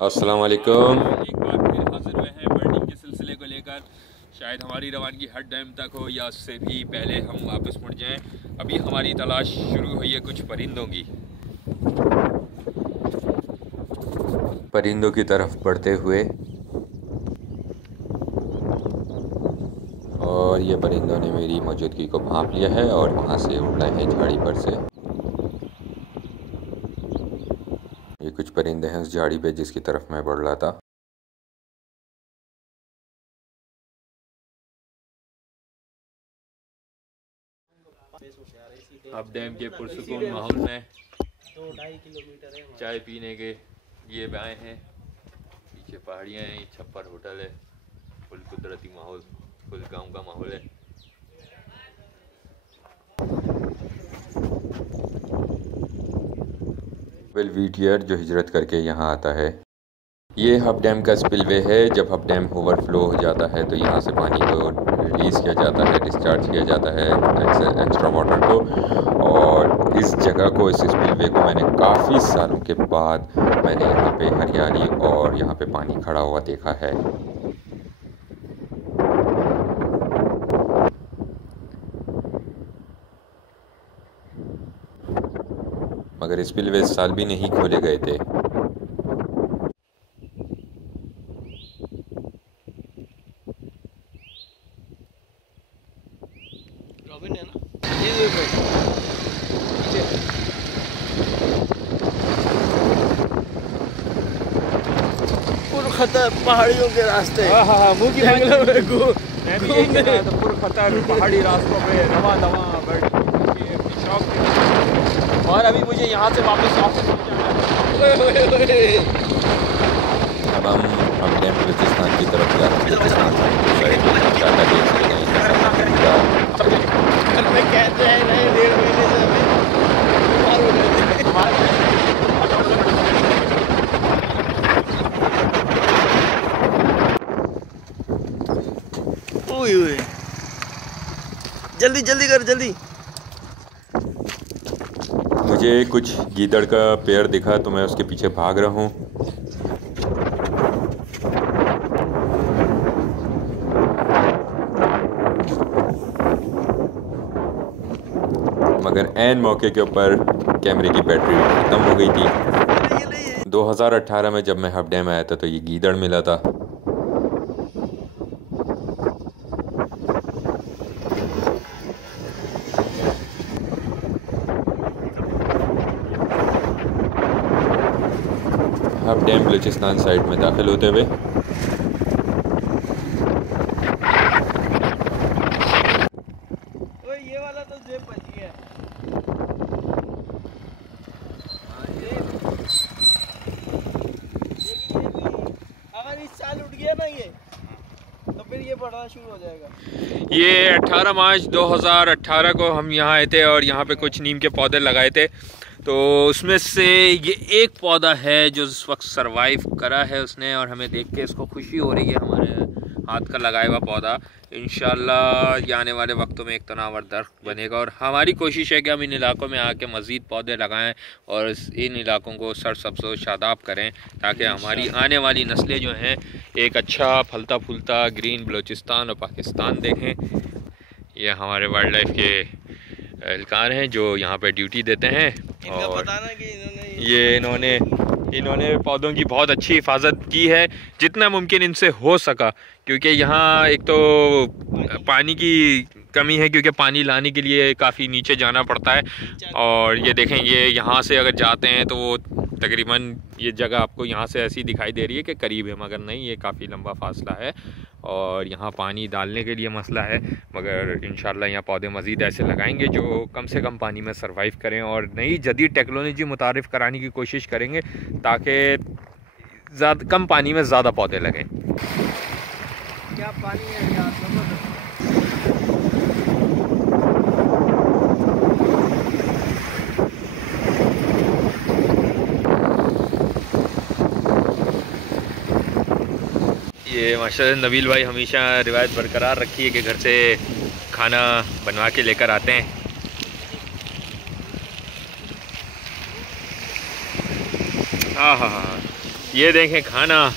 अस्सलाम वालेकुम। एक बार फिर हाजिर हुए हैं बर्डिंग के सिलसिले को लेकर। शायद हमारी रवानगी हर डैम तक हो या उससे भी पहले हम वापस मुड़ जाएं। अभी हमारी तलाश शुरू हुई है कुछ परिंदों की। परिंदों की तरफ बढ़ते हुए, और ये परिंदों ने मेरी मौजूदगी को भांप लिया है और वहाँ से उड़ रहे हैं झाड़ी पर से। ये कुछ परिंदे हैं उस झाड़ी पे जिसकी तरफ मैं बढ़ रहा था। अब डैम के पुरसुकून माहौल में चाय पीने के लिए आए हैं। पीछे पहाड़ियाँ हैं, छप्पर होटल है, फुल कुदरती माहौल, फुल गांव का माहौल है। वेलविटियर जो हिजरत करके यहाँ आता है। ये हब डैम का स्पिलवे है। जब हब डैम ओवरफ्लो हो जाता है तो यहाँ से पानी को रिलीज़ किया जाता है, डिस्चार्ज किया जाता है एक्स्ट्रा वाटर को। और इस जगह को, इस स्पिलवे को मैंने काफ़ी सालों के बाद मैंने यहाँ पे हरियाली और यहाँ पे पानी खड़ा हुआ देखा है। मगर स्पिलवे इस साल भी नहीं खोले गए थे। रॉबिन है ना, ये पुरखतर पहाड़ियों के रास्ते। हाँ, मुँह की जंगलों में मैं भी यही कह रहा था, पुरखतर पहाड़ी रास्तों पे रवा दवा बर्डिंग की अपनी शौक थी। और अभी मुझे यहाँ से वापस जाना है। अब हम डैम बलूचिस्तान की तरफ जा रहे हैं। बलूचिस्तान टाटा देख सकते हैं। मैं कहते हैं नहीं, 1.5 महीने से बीमार हो गए थे। ओए जल्दी जल्दी कर, जल्दी। मुझे कुछ गीदड़ का पेड़ दिखा तो मैं उसके पीछे भाग रहा हूँ। मगर ऐन मौके के ऊपर कैमरे की बैटरी ख़त्म हो गई थी। 2018 में जब मैं हब डैम आया था तो ये गीदड़ मिला था। हब डैम बलूचिस्तान साइड में दाखिल होते हुए ये वाला तो जेब बच गया। अगर इस साल उठ गया ना ये, तो फिर ये बढ़ना शुरू हो जाएगा। ये 18 मार्च 2018 को हम यहाँ आए थे और यहाँ पे कुछ नीम के पौधे लगाए थे। तो उसमें से ये एक पौधा है जो इस वक्त सरवाइव करा है उसने, और हमें देख के इसको खुशी हो रही है। हमारे हाथ का लगाया हुआ पौधा इंशाल्लाह ये आने वाले वक्तों में एक तनावर दरख्त बनेगा। और हमारी कोशिश है कि हम इन इलाकों में आके मज़ीद पौधे लगाएं और इन इलाकों को सरसब्ज़ शादाब करें, ताकि हमारी आने वाली नस्लें जो हैं एक अच्छा फलता फूलता ग्रीन बलूचिस्तान और पाकिस्तान देखें। ये हमारे वाइल्ड लाइफ के एहलकार हैं जो यहाँ पे ड्यूटी देते हैं। और ये इन्होंने पौधों की बहुत अच्छी हिफाजत की है जितना मुमकिन इनसे हो सका, क्योंकि यहाँ एक तो पानी की कमी है, क्योंकि पानी लाने के लिए काफ़ी नीचे जाना पड़ता है। और ये देखें, ये यहाँ से अगर जाते हैं तो वो तकरीबन ये जगह आपको यहाँ से ऐसी दिखाई दे रही है कि करीब है, मगर नहीं, ये काफ़ी लंबा फासला है। और यहाँ पानी डालने के लिए मसला है, मगर इंशाल्लाह यहाँ पौधे मज़ीद ऐसे लगाएंगे जो कम से कम पानी में सरवाइव करें और नई जदीद टेक्नोलॉजी मुतारिफ़ कराने की कोशिश करेंगे ताकि ज़्यादा कम पानी में ज़्यादा पौधे लगें। क्या पानी है यार, ये माशाल्लाह नबील भाई हमेशा रिवायत बरकरार रखी है कि घर से खाना बनवा के लेकर आते हैं। हाँ हाँ हाँ, ये देखें खाना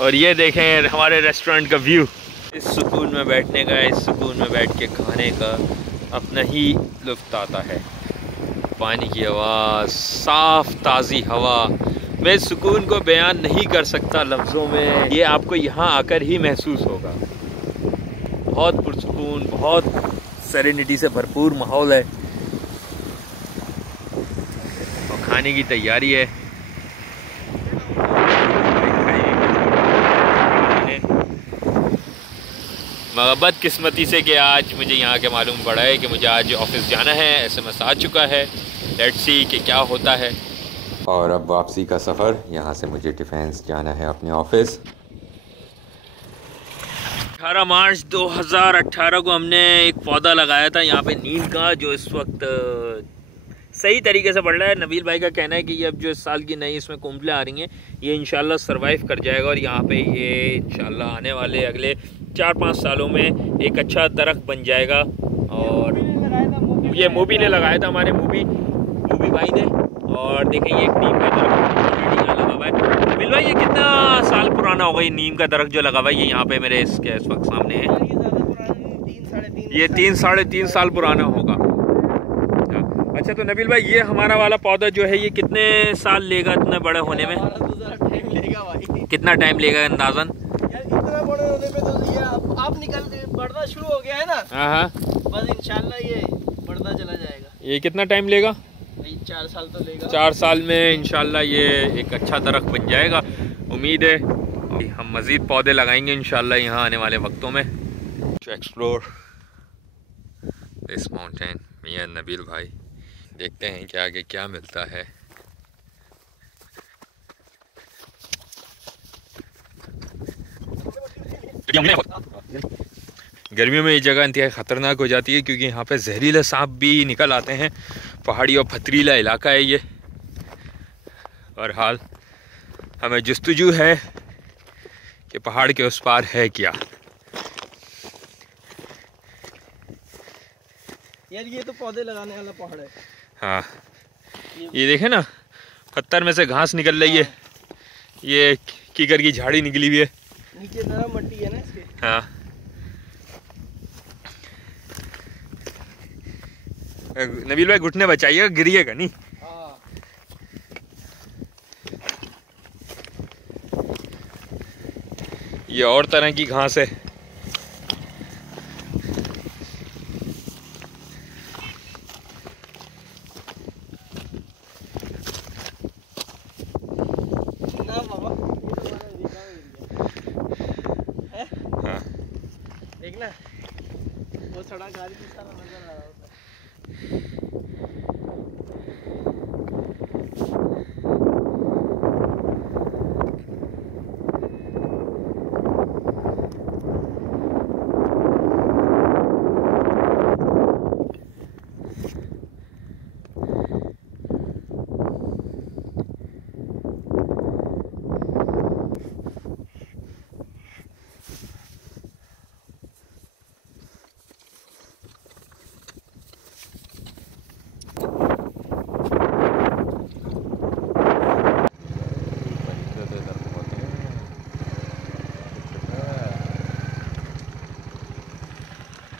और ये देखें हमारे रेस्टोरेंट का व्यू। इस सुकून में बैठने का, इस सुकून में बैठ के खाने का अपना ही लुत्फ़ आता है। पानी की आवाज़, साफ़ ताज़ी हवा, मैं इस सुकून को बयान नहीं कर सकता लफ्ज़ों में। ये आपको यहाँ आकर ही महसूस होगा। बहुत पुरसुकून, बहुत सेरेनिटी से भरपूर माहौल है और खाने की तैयारी है। बदकिस्मती से कि आज मुझे यहाँ के मालूम पड़ा है कि मुझे आज ऑफिस जाना है। SMS आ चुका है, लेट्स सी कि क्या होता है। और अब वापसी का सफ़र, यहाँ से मुझे डिफेंस जाना है अपने ऑफिस। 18 मार्च 2018 को हमने एक पौधा लगाया था यहाँ पे नीम का, जो इस वक्त सही तरीके से बढ़ रहा है। नबील भाई का कहना है कि ये अब जो इस साल की नई इसमें कुंबलें आ रही हैं, ये इंशाल्लाह सरवाइव कर जाएगा और यहाँ पे ये इंशाल्लाह आने वाले अगले 4-5 सालों में एक अच्छा दरख्त बन जाएगा। और ये मूवी ने लगाया था, हमारे मूवी भाई ने। और देखें ये एक नीम का दरख्त लगा हुआ है। नबील भाई ये कितना साल पुराना होगा ये नीम का दरख्त जो लगा हुआ है? ये यहाँ पे मेरे इसके इस वक्त सामने है। ये 3-3.5 साल पुराना होगा। अच्छा तो नबील भाई ये हमारा वाला पौधा जो है ये कितने साल लेगा इतने बड़े होने में? टाइम लेगा भाई। कितना टाइम लेगा अंदाजन? यार इतना बड़े होने में तो ये आप निकल के बढ़ना शुरू हो गया है ना। हाँ, बस इंशाल्लाह ये बढ़ता चला जाएगा। ये कितना टाइम लेगा? 4 साल तो लेगा। 4 साल में इंशाल्लाह ये एक अच्छा दरख्त बन जाएगा, उम्मीद है। हम मज़ीद पौधे लगाएंगे इंशाल्लाह यहाँ आने वाले वक्तों में। टू एक्सप्लोर दिस माउंटेन, मियां नबील भाई। देखते हैं कि आगे क्या मिलता है। गर्मियों में ये जगह इंतहाई ख़तरनाक हो जाती है क्योंकि यहाँ पे जहरीले सांप भी निकल आते हैं। पहाड़ी और पथरीला इलाका है ये। और हाल हमें जुस्तजू है कि पहाड़ के उस पार है क्या। यार ये तो पौधे लगाने वाला पहाड़ है। हाँ ये देखें ना, पत्थर में से घास निकल रही है। ये कीकर की झाड़ी निकली हुई है। नीचे नरम मट्टी है ना इसके। हाँ नबील भाई घुटने बचाइएगा, गिरिएगा नहीं। हाँ ये और तरह की घास है। ना बाबा हाँ देखना वो सड़क गाड़ी की तरह नजर आ रहा होता है।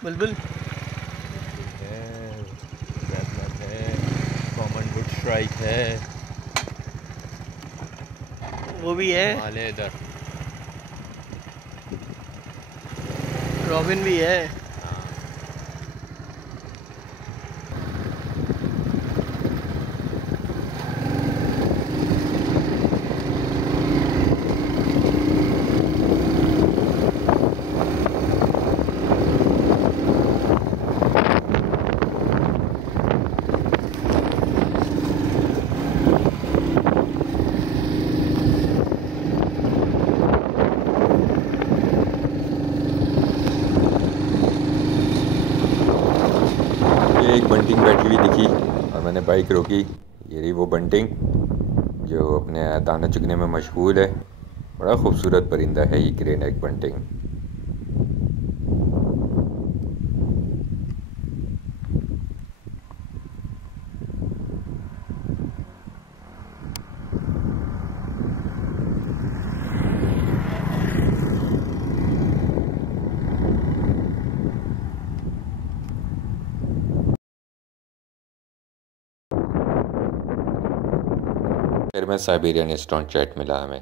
बुलबुल कॉमन वुड स्ट्राइक है, वो भी है, माले इधर रॉबिन भी है। एक बंटिंग बैठी हुई दिखी और मैंने बाइक रोकी। ये रही वो बंटिंग जो अपने दाना चुगने में मशगूल है। बड़ा खूबसूरत परिंदा है ये ग्रे नेक बंटिंग। फिर में साइबेरियन स्टोन चैट मिला हमें।